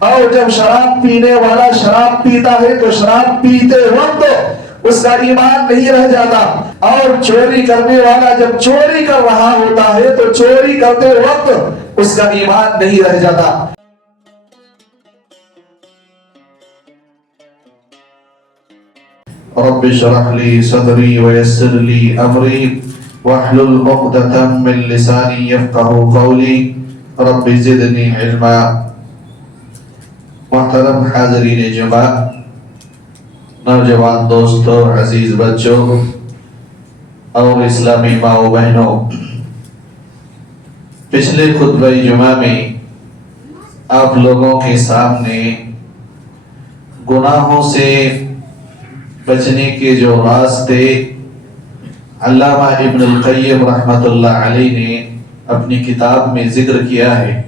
اور جب شراب پینے والا شراب پیتا ہے تو شراب پیتے وقت اس کا ایمان نہیں رہ جاتا، اور چوری کرنے والا جب چوری کر رہا ہوتا ہے تو چوری کرتے وقت اس کا ایمان نہیں رہ جاتا۔ رب اشرح لي صدري ويسر لي امري واحلل عقدة من لساني يفقهوا قولي رب زدني علما۔ محترم حاضرین جمعہ، نوجوان دوستوں، عزیز بچوں اور اسلامی ماں و بہنوں، پچھلے خطبہ جمعہ میں آپ لوگوں کے سامنے گناہوں سے بچنے کے جو راستے علامہ ابن القیم رحمۃ اللہ علیہ نے اپنی کتاب میں ذکر کیا ہے،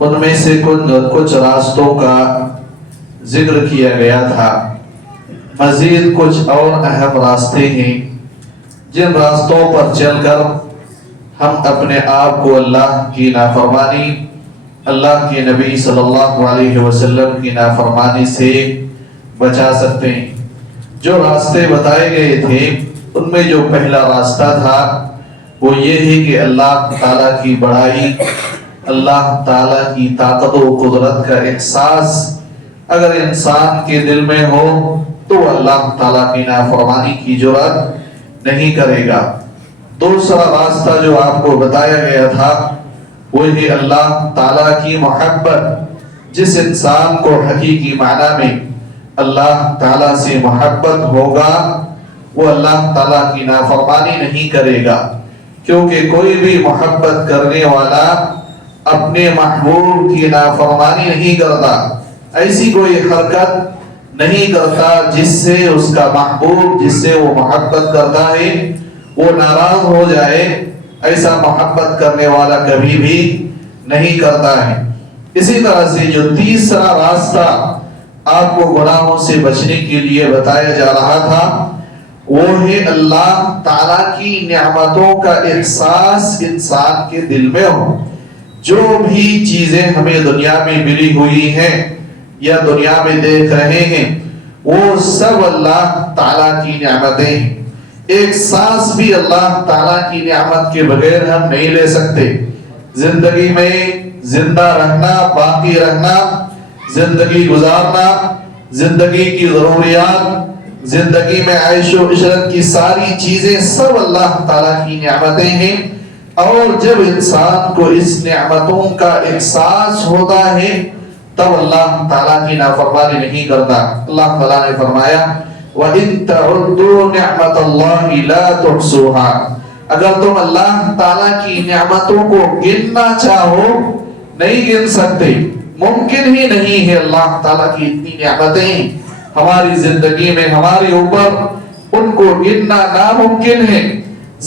ان میں سے کچھ راستوں کا ذکر کیا گیا تھا۔ مزید کچھ اور اہم راستے ہیں جن راستوں پر چل کر ہم اپنے آپ کو اللہ کی نافرمانی، اللہ کے نبی صلی اللہ علیہ وسلم کی نافرمانی سے بچا سکتے ہیں۔ جو راستے بتائے گئے تھے ان میں جو پہلا راستہ تھا وہ یہ ہے کہ اللہ تعالیٰ کی بڑائی، اللہ تعالیٰ کی طاقت و قدرت کا احساس اگر انسان کے دل میں ہو تو اللہ تعالیٰ کی نافرمانی کی جرات نہیں کرے گا۔ دوسرا راستہ جو آپ کو بتایا گیا تھا وہ ہے اللہ تعالیٰ کی محبت۔ جس انسان کو حقیقی معنی میں اللہ تعالیٰ سے محبت ہوگا وہ اللہ تعالیٰ کی نافرمانی نہیں کرے گا، کیونکہ کوئی بھی محبت کرنے والا اپنے محبوب کی نافرمانی نہیں کرتا، ایسی کوئی حرکت نہیں کرتا جس سے اس کا محبوب جس سے وہ محبت کرتا ہے وہ ناراض ہو جائے، ایسا محبت کرنے والا کبھی بھی نہیں کرتا ہے۔ اسی طرح سے جو تیسرا راستہ آپ کو گناہوں سے بچنے کے لیے بتایا جا رہا تھا وہ ہے اللہ تعالیٰ کی نعمتوں کا احساس انسان کے دل میں ہو۔ جو بھی چیزیں ہمیں دنیا میں ملی ہوئی ہیں یا دنیا میں دیکھ رہے ہیں وہ سب اللہ تعالیٰ کی نعمتیں ہیں۔ ایک سانس بھی اللہ تعالیٰ کی نعمت کے بغیر ہم نہیں لے سکتے۔ زندگی میں زندہ رہنا، باقی رہنا، زندگی گزارنا، زندگی کی ضروریات، زندگی میں عیش و عشرت کی ساری چیزیں سب اللہ تعالیٰ کی نعمتیں ہیں، اور جب انسان کو اس نعمتوں کا احساس ہوتا ہے تب اللہ تعالیٰ کی نافرمانی نہیں کرتا۔ اللہ تعالیٰ نے فرمایا وَإِن تَعُدُّوا نِعْمَةَ اللَّهِ لَا تُحْصُوهَا، اگر تم اللہ تعالیٰ کی نعمتوں کو گننا چاہو نہیں گن سکتے، ممکن ہی نہیں ہے۔ اللہ تعالیٰ کی اتنی نعمتیں ہماری زندگی میں ہمارے اوپر، ان کو گننا ناممکن ہے۔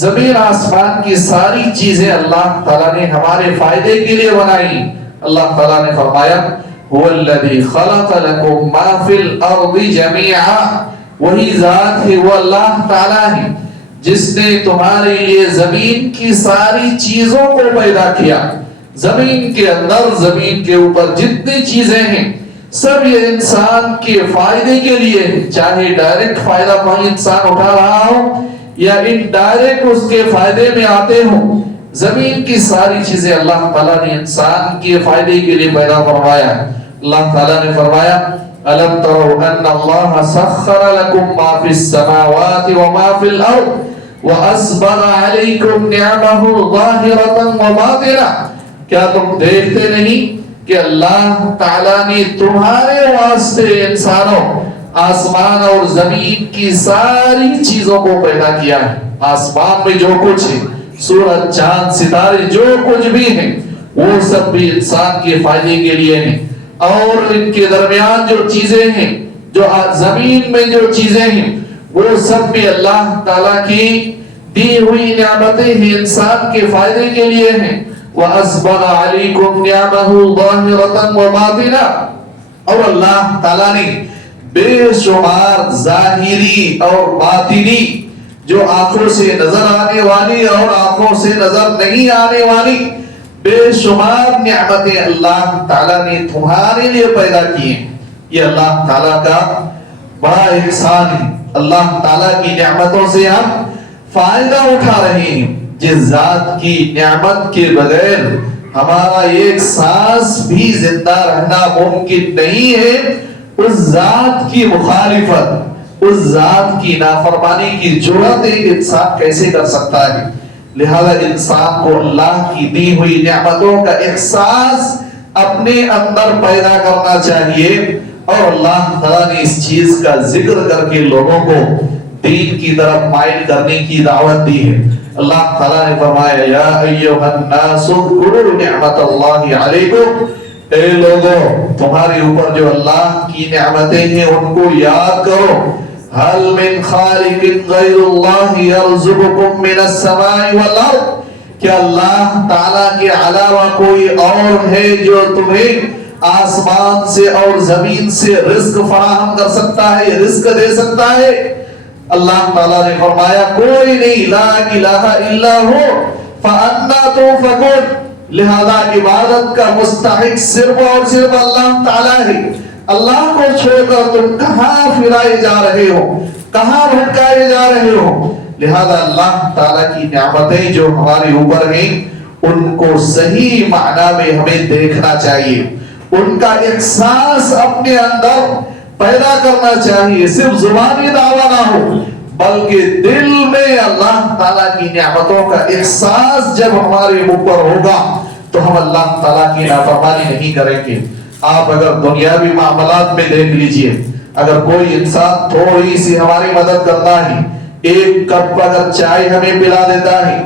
زمین آسمان کی ساری چیزیں اللہ تعالیٰ نے ہمارے فائدے کے لیے بنائی۔ اللہ تعالیٰ نے فرمایا هُوَ الَّذِي خَلَقَ لَكُم مَّا فِي الْأَرْضِ جَمِيعًا، وہی ذات ہے، وہ اللہ تعالیٰ ہے جس نے تمہارے لیے زمین کی ساری چیزوں کو پیدا کیا۔ زمین کے اندر، زمین کے اوپر جتنی چیزیں ہیں سب یہ انسان کے فائدے کے لیے، چاہے ڈائریکٹ فائدہ کوئی انسان اٹھا رہا ہو یا انڈائریکٹ اس کے فائدے میں آتے ہوں، زمین کی ساری چیزیں اللہ تعالیٰ نے انسان کے فائدے کے لیے پیدا فرمایا۔ اللہ تعالیٰ نے فرمایا أَلَمْ تَرَوْا أَنَّ اللَّهَ سَخَّرَ لَكُم مَّا فِي السَّمَاوَاتِ وَمَا فِي الْأَرْضِ وَأَسْبَغَ عَلَيْكُمْ نِعَمَهُ ظَاهِرَةً وَبَاطِنَةً، کیا تم دیکھتے نہیں کہ اللہ تعالیٰ نے تمہارے واسطے انسانوں، آسمان اور زمین کی ساری چیزوں کو پیدا کیا ہے۔ آسمان میں جو کچھ ہے، سورج، چاند، ستارے، جو کچھ بھی ہیں وہ سب بھی انسان کے فائدے کے لیے ہیں، اور ان کے درمیان جو چیزیں ہیں، جو زمین میں جو چیزیں ہیں وہ سب بھی اللہ تعالیٰ کی دی ہوئی نعمتیں ہیں، انسان کے فائدے کے لیے ہیں۔ وَأَسْبَغَ عَلَيْكُمْ نِعَمَهُ ظَاهِرَةً وَبَاطِنَةً، اور اللہ تعالیٰ نے بے شمار ظاہری اور باطنی، جو آنکھوں سے نظر آنے والی اور آنکھوں سے نظر نہیں آنے والی بے شمار نعمتیں اللہ تعالیٰ نے تمہارے لیے پیدا کی ہیں. یہ اللہ تعالیٰ کا بڑا احسان ہے. اللہ تعالیٰ کی نعمتوں سے ہم فائدہ اٹھا رہے ہیں. جس ذات کی نعمت کے بغیر ہمارا ایک سانس بھی زندہ رہنا ممکن نہیں ہے، اس ذات کی مخالفت، اس ذات کی نافرمانی کی جرات ایک انسان کیسے کر سکتا ہے؟ لہذا انسان کو اللہ کی دی ہوئی نعمتوں کا احساس اپنے اندر پیدا کرنا چاہیے، اور اللہ تعالیٰ نے اس چیز کا ذکر کر کے لوگوں کو دین کی طرف مائل کرنے کی دعوت دی ہے. اللہ تعالیٰ نے فرمایا یا ایھا الناس اذکروا نعمت اللہ علیکم، اے لوگوں تمہارے اوپر جو اللہ کی نعمتیں ہیں ان کو یاد کرو. هل من خالق غیر اللہ یرزقکم من السماء والارض، کیا اللہ تعالیٰ کے علاوہ کوئی اور ہے جو تمہیں آسمان سے اور زمین سے رزق فراہم کر سکتا ہے، رزق دے سکتا ہے؟ اللہ تعالیٰ نے فرمایا کوئی نہیں، لا الہ الا ہو فانا توفکون. لہذا عبادت کا مستحق صرف اور صرف اللہ تعالیٰ ہے. اللہ کو چھوڑ کر تم کہاں پھرائے جا رہے ہو، کہاں بھٹکائے جا رہے ہو؟ لہذا اللہ تعالیٰ کی نعمتیں جو ہمارے اوپر ہیں ان کو صحیح معنی میں ہمیں دیکھنا چاہیے، ان کا احساس اپنے اندر پیدا کرنا چاہیے. صرف زبانی دعویٰ نہ ہو بلکہ دل میں اللہ تعالیٰ کی نعمتوں کا احساس جب ہمارے اوپر ہوگا تو ہم اللہ تعالیٰ کی نافرمانی نہیں کریں گے. آپ اگر دنیاوی معاملات میں دیکھ لیجئے، اگر کوئی انسان تھوڑی سی ہماری مدد کرتا ہے، ایک کپ اگر چائے ہمیں پلا دیتا ہے،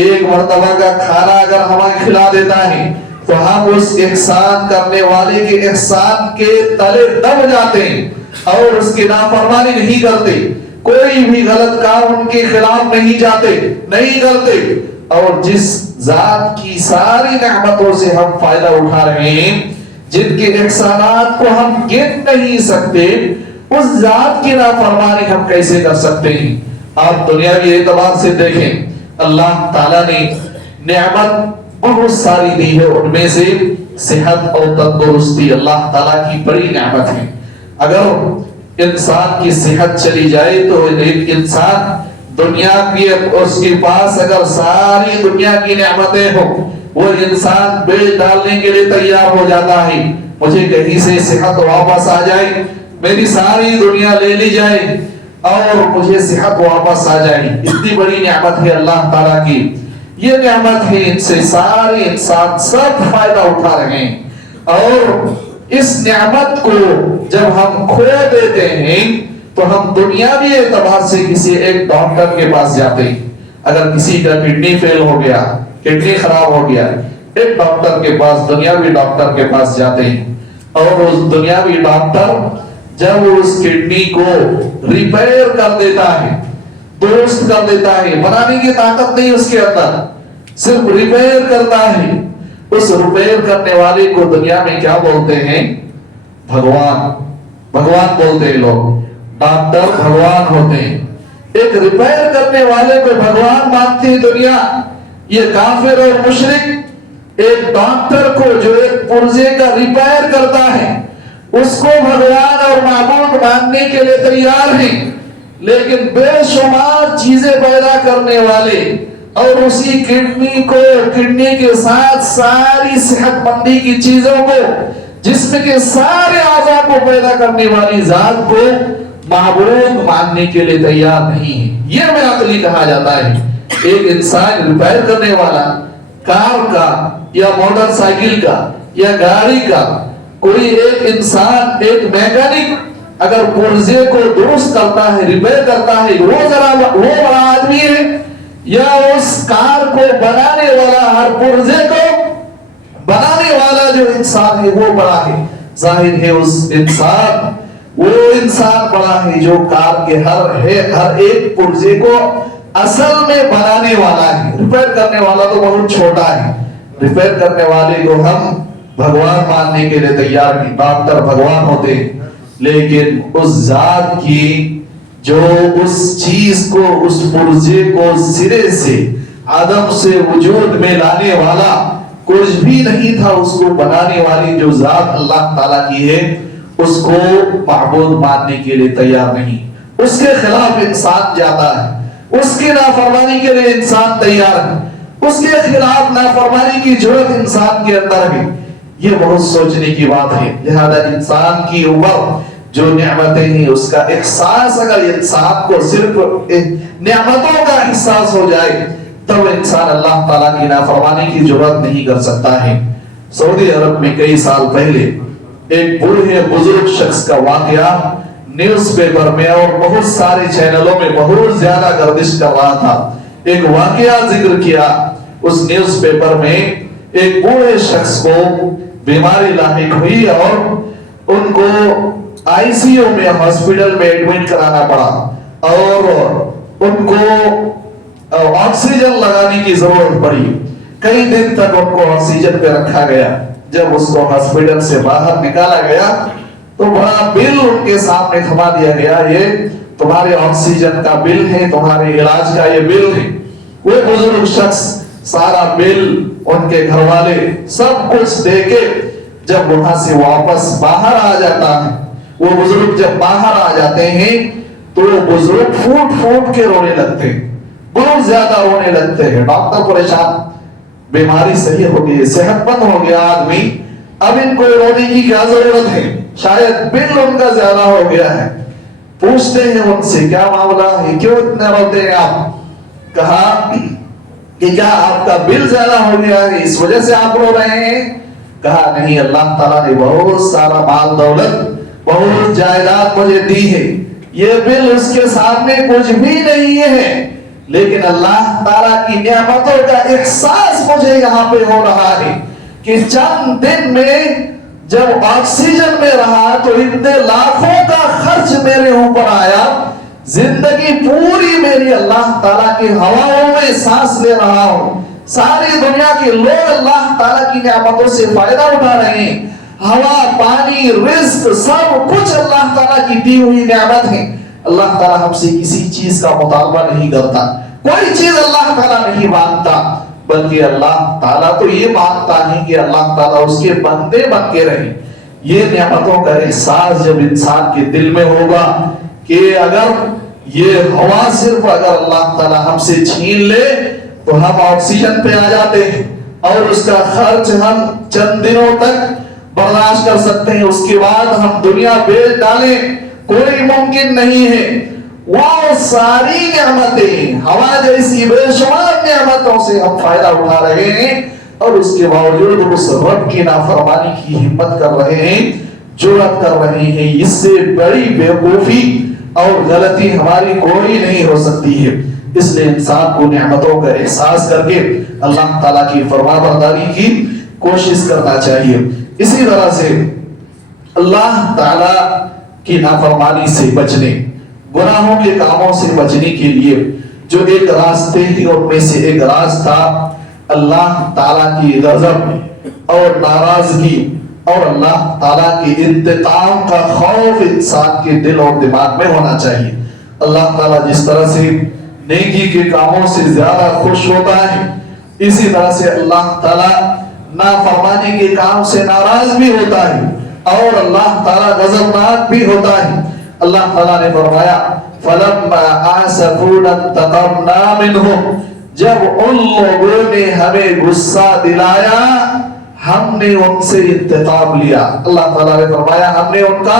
ایک مرتبہ کا کھانا اگر ہمیں کھلا دیتا ہے، تو ہم اس احسان کرنے والے کے احسان کے تلے دب جاتے ہیں اور اس کی نافرمانی نہیں کرتے، کوئی بھی غلط کام ان کے خلاف نہیں جاتے، نہیں کرتے. اور جس ذات کی ساری نعمتوں سے ہم فائدہ اٹھا رہے ہیں، جن کے احسانات کو ہم گن نہیں سکتے، اس ذات کی نافرمانی ہم کیسے کر سکتے ہیں؟ آپ دنیاوی اعتبار سے دیکھیں، اللہ تعالیٰ نے نعمت بہت ساری دی ہے، ان میں سے صحت اور تندرستی اللہ تعالیٰ کی بڑی نعمت ہے. اگر انسان کی صحت چلی جائے تو ایک انسان دنیا کی اس کے پاس اگر ساری دنیا کی نعمتیں ہوں، وہ انسان بیچ ڈالنے کے لیے تیار ہو جاتا ہے. مجھے کہیں سے صحت واپس آ جائے، میری ساری دنیا لے لی جائے اور مجھے صحت واپس آ جائے. اتنی بڑی نعمت ہے اللہ تعالیٰ کی. یہ نعمت ہے، ان سے سارے انسان سب فائدہ اٹھا رہے ہیں. اور اس نعمت کو جب ہم کھو دیتے ہیں تو ہم دنیاوی اعتبار سے کسی ایک ڈاکٹر کے پاس جاتے ہیں. اگر کسی کا کڈنی فیل ہو گیا، کڈنی خراب ہو گیا، ایک ڈاکٹر کے پاس، دنیاوی ڈاکٹر کے پاس جاتے ہیں. اور اس دنیاوی ڈاکٹر جب اس کڈنی کو ریپیئر کر دیتا ہے، درست کر دیتا ہے، بنانے کی طاقت نہیں اس کے اندر، صرف ریپیئر کرتا ہے. اس ریپیئر کرنے والے کو دنیا میں کیا بولتے ہیں؟ بھگوان. بھگوان بولتے ہیں لوگ، ڈاکٹر بھگوان ہوتے ہیں. ایک ریپیئر کرنے والے کو بھگوان مانتی ہے دنیا. یہ کافر اور مشرک ایک ڈاکٹر کو جو ایک پرزے کا ریپیئر کرتا ہے اس کو بھگوان اور معبود ماننے کے لیے تیار ہیں. لیکن بے شمار چیزیں پیدا کرنے والے اور اسی کڈنی کو، کڈنی کے ساتھ ساری صحت مندی کی چیزوں کو، جسم کے سارے اعضاء کو پیدا کرنے والی ذات کو معبود ماننے کے لیے تیار نہیں ہے. یہ میں عقلی کہا جاتا ہے. ایک انسان ریپیئر کرنے والا کار کا یا موٹر سائیکل کا یا گاڑی کا، کوئی ایک انسان، ایک میکینک اگر پرزے کو درست کرتا ہے، ریپیئر کرتا ہے، وہ بڑا آدمی ہے یا اس کار کو بنانے والا، ہر پرزے کو بنانے والا جو انسان ہے وہ بڑا ہے؟ ظاہر ہے اس انسان، وہ انسان بڑا ہے جو کار کے ہر ایک پرزے کو اصل میں بنانے والا ہے. ریپیئر کرنے والا تو بہت چھوٹا ہے. ریپیئر کرنے والے کو ہم بھگوان ماننے کے لیے تیار ہیں. ڈاکٹر بھگوان ہوتے ہیں، لیکن اس ذات کی جو اس چیز کو، اس پرزے کو سرے سے، عدم سے وجود میں لانے والا، کچھ بھی نہیں تھا، اس کو بنانے والی جو ذات اللہ تعالیٰ کی ہے اس کو معبود ماننے کے لیے تیار نہیں، اس کے خلاف انسان جاتا ہے، اس کی نافرمانی کے لیے انسان تیار ہے، اس کے خلاف نافرمانی کی جرات انسان کے اندر ہے۔ یہ بہت سوچنے کی بات ہے۔ لہذا انسان کی اوپر جو نعمتیں ہیں اس کا احساس اگر انسان کو صرف نعمتوں کا احساس ہو جائے تب انسان اللہ تعالیٰ کی نافرمانی کی جرات نہیں کر سکتا ہے۔ سعودی عرب میں کئی سال پہلے ایک بوڑھے بزرگ شخص کا واقعہ نیوز پیپر میں اور بہت سارے چینلوں میں بہت زیادہ گردش کر رہا تھا۔ ایک واقعہ ذکر کیا اس نیوز پیپر میں، ایک بوڑھے شخص کو بیماری لاحق ہوئی اور ان کو آئی سی یو میں ہاسپٹل میں ایڈمٹ کرانا پڑا اور ان کو آکسیجن لگانے کی ضرورت پڑی۔ کئی دن تک ان کو آکسیجن پہ رکھا گیا۔ جب اس کو ہاسپٹل سے باہر نکالا گیا تو بڑا بل ان کے سامنے تھما دیا گیا، یہ تمہارے آکسیجن کا بل ہے، تمہارے علاج کا یہ بل ہے۔ وہ بزرگ شخص سارا بل، ان کے گھر والے سب کچھ دے کے جب وہاں سے واپس باہر آ جاتا ہے، وہ بزرگ جب باہر آ جاتے ہیں تو وہ بزرگ پھوٹ پھوٹ کے رونے لگتے ہیں، بہت زیادہ رونے لگتے ہیں۔ ڈاکٹر پریشان، بیماری صحیح ہو گئی، صحت مند ہو گیا آدمی، اب ان کو رونے کی کیا ضرورت ہے، شاید بل ان کا زیادہ ہو گیا ہے۔ پوچھتے ہیں ان سے کیا معاملہ ہے، کیوں اتنے روتے ہیں آپ؟ کہا کہ کیا آپ کا بل زیادہ ہو گیا ہے اس وجہ سے آپ رو رہے ہیں؟ کہا نہیں، اللہ تعالیٰ نے بہت سارا مال دولت، بہت جائیداد مجھے دی ہے، یہ بل اس کے سامنے کچھ بھی نہیں ہے، لیکن اللہ تعالیٰ کی نعمتوں کا احساس مجھے یہاں پہ ہو رہا ہے کہ چند دن میں جب آکسیجن میں رہا تو اتنے لاکھوں کا خرچ میرے اوپر آیا، زندگی پوری میری اللہ تعالیٰ کی ہواؤں میں سانس لے رہا ہوں، ساری دنیا کے لوگ اللہ تعالیٰ کی نعمتوں سے فائدہ اٹھا رہے ہیں، ہوا، پانی، رزق سب کچھ اللہ تعالیٰ کی دی ہوئی نعمت ہے۔ اللہ تعالیٰ ہم سے کسی چیز کا مطالبہ نہیں کرتا، کوئی چیز اللہ تعالیٰ نہیں مانگتا، بلکہ اللہ تعالیٰ تو یہ مانگتا ہے کہ اللہ تعالیٰ اس کے بندے بن کے رہیں۔ یہ نعمتوں کا احساس جب انسان کے دل میں ہوگا کہ اگر یہ ہوا صرف اگر اللہ تعالیٰ ہم سے چھین لے تو ہم آکسیجن پہ آ جاتے ہیں اور اس کا خرچ ہم چند دنوں تک برداشت کر سکتے ہیں، اس کے بعد ہم دنیا بیچ ڈالیں کوئی ممکن نہیں ہے۔ وہ ساری نعمتیں، ہوا جیسی بے شمار نعمتوں سے ہم فائدہ اٹھا رہے ہیں اور اس کے باوجود اس رب کی نافرمانی کی ہمت کر رہے ہیں، جرأت کر رہے ہیں۔ اس سے بڑی بیوقوفی اور غلطی ہماری کوئی نہیں ہو سکتی ہے۔ اس لیے انسان کو نعمتوں کا احساس کر کے اللہ تعالیٰ کی فرمانبرداری کی کوشش کرنا چاہیے۔ اسی طرح سے اللہ تعالیٰ کی نافرمانی سے بچنے، گناہوں کے کاموں سے بچنے کے لیے جو ایک راستے ہیں ان میں سے ایک راستہ اللہ تعالیٰ کی غضب اور ناراضگی اور اللہ تعالیٰ کے انتقام کا خوف انسان کے دل اور دماغ میں ہونا چاہیے۔ اللہ تعالیٰ جس طرح سے نیکی کے کاموں سے زیادہ خوش ہوتا ہے، اسی طرح سے اللہ تعالیٰ نافرمانی کے کام سے ناراض بھی ہوتا ہے اور اللہ تعالیٰ غضبناک بھی ہوتا ہے۔ اللہ تعالیٰ نے فرمایا فَلَمَّا آسَفُونَا انتَقَمْنَا مِنْهُمْ، جب ان لوگوں نے ہمیں غصہ دلایا ہم نے ان سے انتقام لیا۔ اللہ تعالیٰ نے فرمایا ہم نے ان کا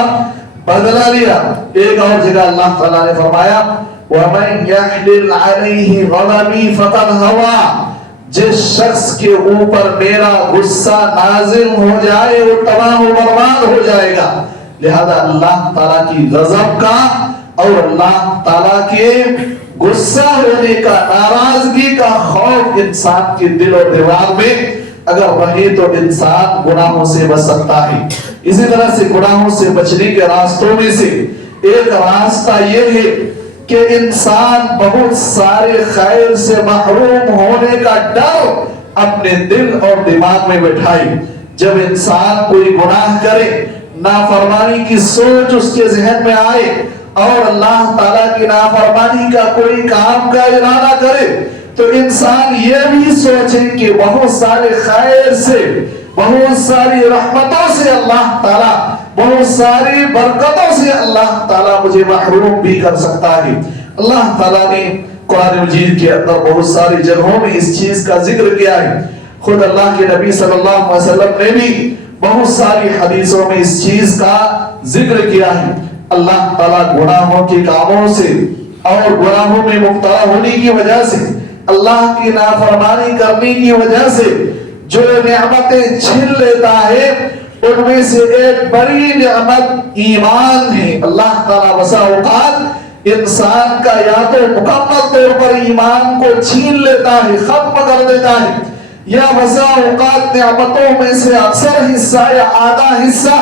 بدلہ لیا۔ ایک اور جگہ اللہ تعالیٰ نے فرمایا وَمَنْ يَحْلِلْ عَلَيْهِ غَضَبِي فَقَدْ هَوَىٰ، جس شخص کے اوپر میرا غصہ نازل ہو جائے وہ تباہ و برباد ہو جائے گا۔ لہذا اللہ تعالیٰ کی غضب کا اور اللہ تعالیٰ کے غصہ ہونے کا، ناراضگی کا خوف انسان کے دل اور دماغ میں اگر رہے تو انسان گناہوں سے بچ سکتا ہے۔ اسی طرح سے گناہوں سے بچنے کے راستوں میں سے ایک راستہ یہ ہے کہ انسان بہت سارے خیر سے محروم ہونے کا ڈر اپنے دل اور دماغ میں بٹھائے۔ جب انسان کوئی گناہ کرے، نافرمانی کی سوچ اس کے ذہن میں آئے اور اللہ تعالیٰ کی نافرمانی کا کوئی کام کا ارادہ کرے تو انسان یہ بھی سوچے کہ بہت سارے خیر سے، بہت ساری رحمتوں سے اللہ تعالیٰ، بہت ساری برکتوں سے اللہ تعالیٰ مجھے محروم بھی کر سکتا ہے۔ اللہ تعالیٰ نے قرآن مجید کے اندر بہت ساری جگہوں میں اس چیز کا ذکر کیا ہے۔ خود اللہ کے نبی صلی اللہ علیہ وسلم نے بھی بہت ساری حدیثوں میں اس چیز کا ذکر کیا ہے۔ اللہ تعالیٰ گناہوں کے کاموں سے اور گناہوں میں مبتلا ہونے کی وجہ سے، اللہ کی نافرمانی کرنے کی وجہ سے جو نعمتیں چھین لیتا ہے، ان میں سے ایک بڑی نعمت ایمان ہے۔ اللہ تعالیٰ بسا اوقات انسان کا یا تو مکمل طور پر ایمان کو چھین لیتا ہے، ختم کر دیتا ہے، یا بسا اوقات نعمتوں میں سے اکثر حصہ یا آدھا حصہ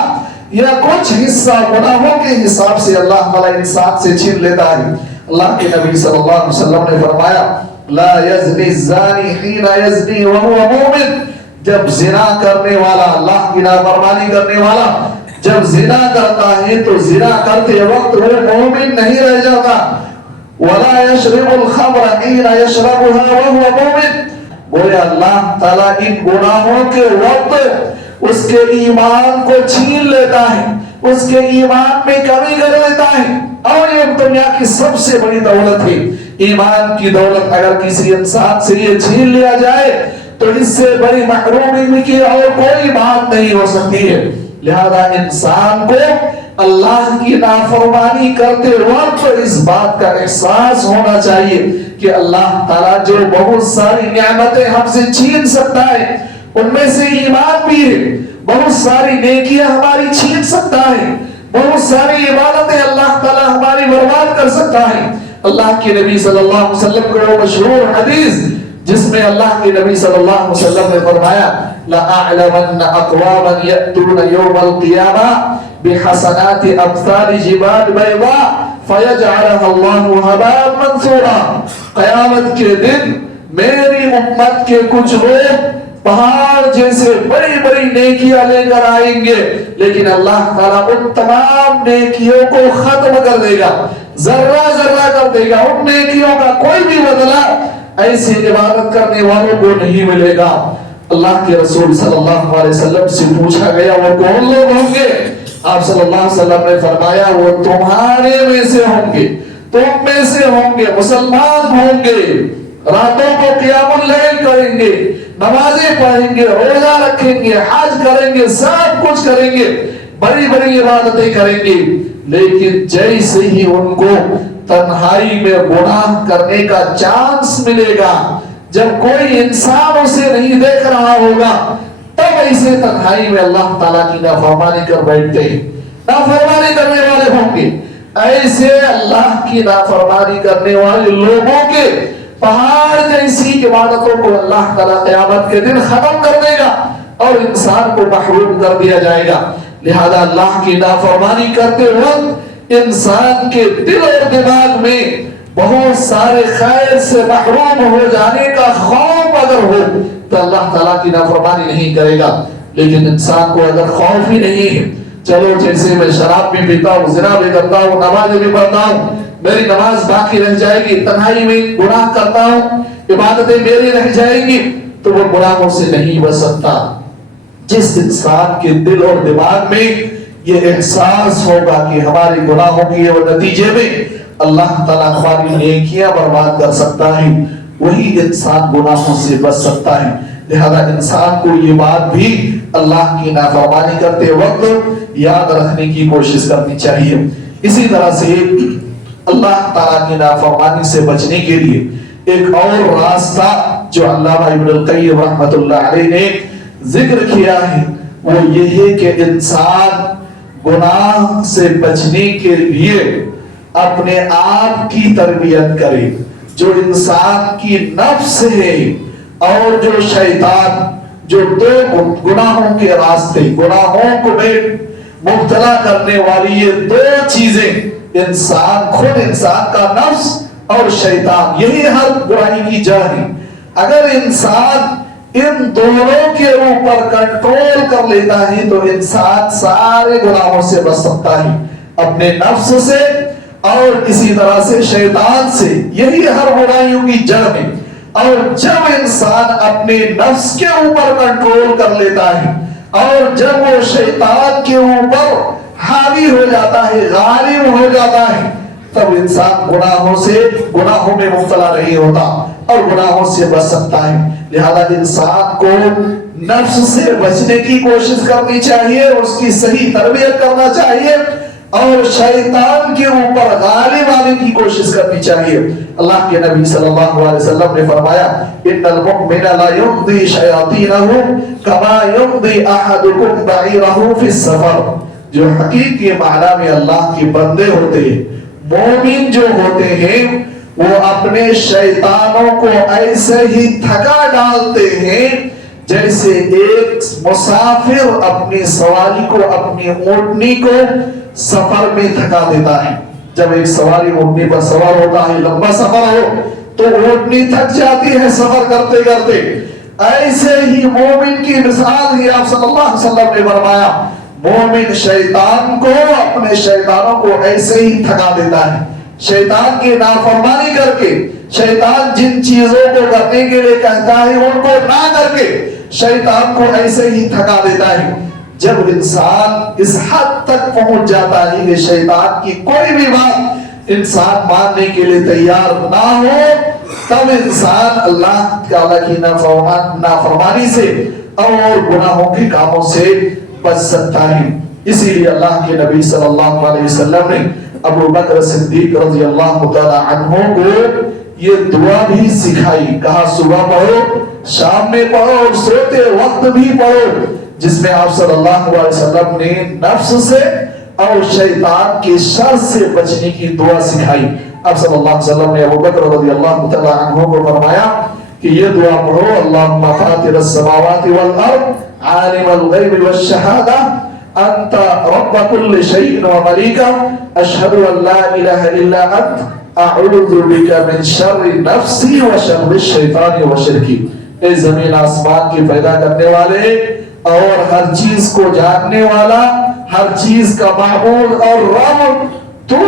یا کچھ حصہ گناہوں کے حساب سے اللہ تعالیٰ انسان سے چھین لیتا ہے۔ اللہ کے نبی صلی اللہ علیہ وسلم نے فرمایا لا یزنی الزانی حین یزنی وہو مومن، جب زنا کرنے والا، اللہ کی نافرمانی کرنے والا جب زنا کرتا ہے تو زنا کرتے وقت وہ مومن نہیں رہ جاتا۔ ولا یشرب الخمر حین یشربها وہو مومن، گویا اللہ تعالیٰ ان گناہوں کے وقت اس کے ایمان کو چھین لیتا ہے، اس کے ایمان میں کمی کر دیتا ہے۔ اور یہ دنیا کی سب سے بڑی دولت ہے، ایمان کی دولت اگر کسی انسان سے یہ چھین لیا جائے تو اس سے بڑی محرومی کی اور کوئی بات نہیں ہو سکتی ہے۔ لہذا انسان کو اللہ کی نافرمانی کرتے وقت اس بات کا احساس ہونا چاہیے کہ اللہ تعالیٰ جو بہت ساری نعمتیں ہم سے چھین سکتا ہے، ان میں سے ایمان بھی ہے، بہت ساری نیکیاں ہماری چھین سکتا ہے، بہت ساری عبادتیں اللہ تعالیٰ ہماری برباد کر سکتا ہے۔ اللہ کے نبی صلی اللہ علیہ وسلم کا مشہور حدیث جس میں اللہ کے نبی صلی اللہ علیہ وسلم نے فرمایا لَأَعْلَمَنَّ أَقْوَامًا يَأْتُونَ يَوْمَ الْقِيَامَةِ بِحَسَنَاتِ أَمْثَالِ جِبَالِ بَيْضَاءَ فَيَجْعَلُهَا اللَّهُ هَبَاءً مَنْثُورًا، قیامت کے دن میری امت کے کچھ لوگ پہاڑ جیسے بڑی بڑی نیکیاں لے کر آئیں گے، لیکن اللہ تعالیٰ ان تمام نیکیوں کو ختم کر دے گا، ذرہ ذرہ کر دے گا، ان نیکیوں کا کوئی بھی بدلہ ایسی عبادت کرنے والوں کو نہیں ملے گا۔ اللہ کے رسول صلی اللہ علیہ وسلم سے پوچھا گیا وہ کون لوگ ہوں گے؟ آپ صلی اللہ علیہ وسلم نے فرمایا وہ تمہارے میں سے ہوں گے، تم میں سے ہوں گے، مسلمان ہوں گے، راتوں کو قیام اللیل کریں گے، نمازیں پڑھیں گے، روزہ رکھیں گے، حج کریں گے، سب کچھ کریں گے، بڑی بڑی عبادتیں کریں گے، لیکن جیسے ہی ان کو تنہائی میں گناہ کرنے کا چانس ملے گا، جب کوئی انسان اسے نہیں دیکھ رہا ہوگا، تب ایسے تنہائی میں اللہ تعالیٰ کی نافرمانی کر بیٹھتے ہیں، نافرمانی کرنے والے ہوں گے۔ ایسے اللہ کی نافرمانی کرنے والے لوگوں کے پہاڑ جیسی عبادتوں کو اللہ تعالیٰ قیامت کے دن ختم کر دے گا اور انسان کو محروم کر دیا جائے گا۔ لہذا اللہ کی نافرمانی کرتے وقت انسان کے دل اور دماغ میں بہت سارے خیر سے محروم ہو جانے کا خوف اگر ہو تو اللہ تعالیٰ کی نافرمانی نہیں کرے گا۔ لیکن انسان کو اگر خوف ہی نہیں ہے، چلو جیسے میں شراب بھی پیتا ہوں، زنا بھی کرتا ہوں، نماز بھی پڑھتا ہوں، میری نماز باقی رہ جائے گی، تنہائی میں گناہ کرتا ہوں، عبادتیں میری رہ جائیں گی، تو وہ گناہوں سے نہیں بچ سکتا۔ جس انسان کے دل اور دماغ میں یہ احساس ہوگا کہ ہمارے گناہوں کے نتیجے میں اللہ تعالیٰ ہماری نیکیاں برباد کر سکتا ہے، وہی انسان گناہوں سے بچ سکتا ہے۔ لہذا انسان کو یہ بات بھی اللہ کی نافرمانی کرتے وقت یاد رکھنے کی کوشش کرنی چاہیے۔ اسی طرح سے اللہ تعالیٰ کی نافرمانی سے بچنے کے لیے ایک اور راستہ جو علامہ ابن القیم رحمۃ اللہ علیہ نے ذکر کیا ہے وہ یہ ہے کہ انسان گناہ سے بچنے کے لیے اپنے آپ کی تربیت کرے۔ جو انسان کی نفس ہے اور جو شیطان، جو دو گناہوں کے راستے، گناہوں کو مبتلا کرنے والی یہ دو چیزیں، انسان خود، انسان کا نفس اور شیطان، یہی ہر برائی کی جڑ ہے۔ اگر انسان ان دونوں کے اوپر کنٹرول کر لیتا ہے تو انسان سارے گناہوں سے بچ سکتا ہے، اپنے نفس سے اور کسی طرح سے شیطان سے، یہی ہر برائیوں کی جڑ ہے۔ اور جب انسان اپنے نفس کے اوپر کنٹرول کر لیتا ہے اور جب وہ شیطان کے اوپر حاوی ہو جاتا ہے، غالب ہو جاتا ہے، تب انسان گناہوں میں مبتلا نہیں ہوتا اور گناہوں سے بچ سکتا ہے۔ لہذا انسان کو نفس سے بچنے کی کوشش کرنی چاہیے، اس کی صحیح تربیت کرنا چاہیے اور شیطان کے اوپر غالب آنے کی کوشش کرنی چاہیے۔ اللہ کے نبی صلی اللہ علیہ وسلم نے فرمایا ان المؤمن لا يمضي شياطينه كما يمضي احدكم بعيره في السفر۔ جو حقیقی معنی میں اللہ کے بندے ہوتے ہیں، مومن جو ہوتے ہیں، وہ اپنے شیطانوں کو ایسے ہی تھکا ڈالتے ہیں جیسے ایک مسافر اپنی سواری کو، اپنی اونٹنی کو سفر میں تھکا دیتا ہے۔ جب ایک سواری اونٹنی پر سوار ہوتا ہے، لمبا سفر ہو تو اونٹنی تھک جاتی ہے سفر کرتے کرتے۔ ایسے ہی مومن کی مثال ہی آپ صلی اللہ علیہ وسلم نے فرمایا، مومن شیطان کو، اپنے شیطانوں کو ایسے ہی تھکا دیتا ہے۔ شیطان کی نافرمانی کر کے، شیطان جن چیزوں کو کرنے کے لیے کہتا ہے ان کو نہ کر کے شیطان کو ایسے ہی تھکا دیتا ہے۔ جب انسان اس حد تک پہنچ جاتا ہے کہ شیطان کی کوئی بھی بات انسان ماننے کے لیے تیار نہ ہو، تب انسان اللہ تعالیٰ کی نافرمانی سے اور گناہوں کے کاموں سے بچ سکتا ہے۔ اسی لیے اللہ کے نبی صلی اللہ علیہ وسلم نے ابو بکر صدیق رضی اللہ تعالی عنہ کو یہ دعا بھی سکھائی، کہا صبح پڑھو، شام میں پڑھو اور سوتے وقت بھی پڑھو، جس میں آپ صلی اللہ علیہ وسلم نے نفس سے اور شیطان کے شر سے بچنے کی دعا سکھائی۔ آپ صلی اللہ علیہ وسلم نے ابو بکر رضی اللہ تعالی عنہ کو فرمایا کہ یہ دعا پڑھو، اللہم فاطر السماوات والارض عالم الغیب والشہادہ انت رب كل شيء ومليكه اشهد ان لا اله الا انت اعوذ بك من شر نفسي وشر الشيطان وشركي۔ اے زمین آسمان کی پیدا کرنے والے اور ہر چیز کو جاننے والا، ہر چیز کا معبود اور رب، تو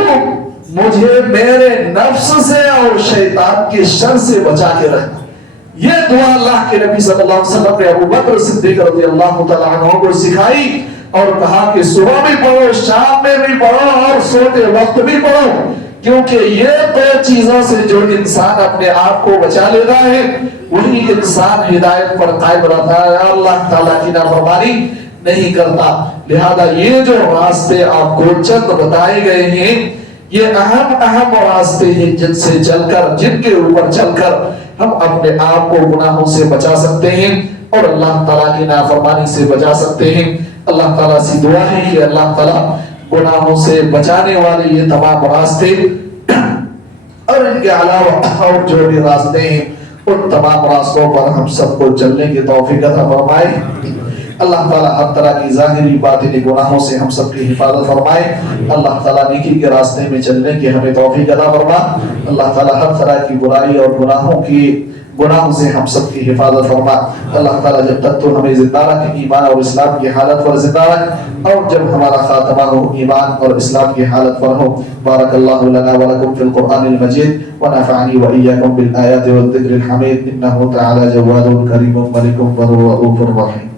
مجھے میرے نفس سے اور شیطان کے شر سے بچا کے رکھنا۔ یہ دعا اللہ کے نبی صلی اللہ علیہ وسلم نے ابو بکر صدیق رضی اللہ تعالیٰ عنہ کو سکھائی اور کہا کہ صبح بھی پڑھو، شام میں بھی پڑھو اور سوتے وقت بھی پڑھو، کیونکہ یہ دو چیزوں سے جو انسان اپنے آپ کو بچا لیتا ہے وہی انسان ہدایت پر قائم رہتا ہے، اللہ تعالیٰ کی نافرمانی نہیں کرتا۔ لہذا یہ جو راستے آپ کو چند بتائے گئے ہیں، یہ اہم راستے ہیں جن کے اوپر چل کر ہم اپنے آپ کو گناہوں سے بچا سکتے ہیں اور اللہ تعالیٰ کی نافرمانی سے بچا سکتے ہیں۔ اللہ تعالیٰ سے دعا ہے کہ اللہ تعالیٰ گناہوں سے بچانے والے یہ تمام راستے اور ان کے علاوہ اور جو بھی راستے ہیں ان تمام راستوں پر ہم سب کو چلنے کی توفیق عطا فرمائے۔ اللہ تعالیٰ ہر طرح کی ظاہری باطنی گناہوں سے ہم سب کی حفاظت فرمائے۔ اللہ تعالیٰ نیکی کے راستے میں چلنے کی ہمیں توفیق عطا فرما۔ اللہ تعالیٰ ہر طرح کی برائی اور گناہوں سے ہم سب کی حفاظت فرما۔ اللہ تعالیٰ جب تک تو ہمیں زندہ رکھ، ایمان اور اسلام کی حالت پر زندہ رکھ، اور جب ہمارا خاتمہ ہو ایمان اور اسلام کی حالت پر ہو۔ بارک اللہ لنا ولکم فی القرآن المجید ونفعنی وإیاکم بالآیات والذکر الحمید، انہ تعالی جواد کریم ملک بر رؤوف رحیم۔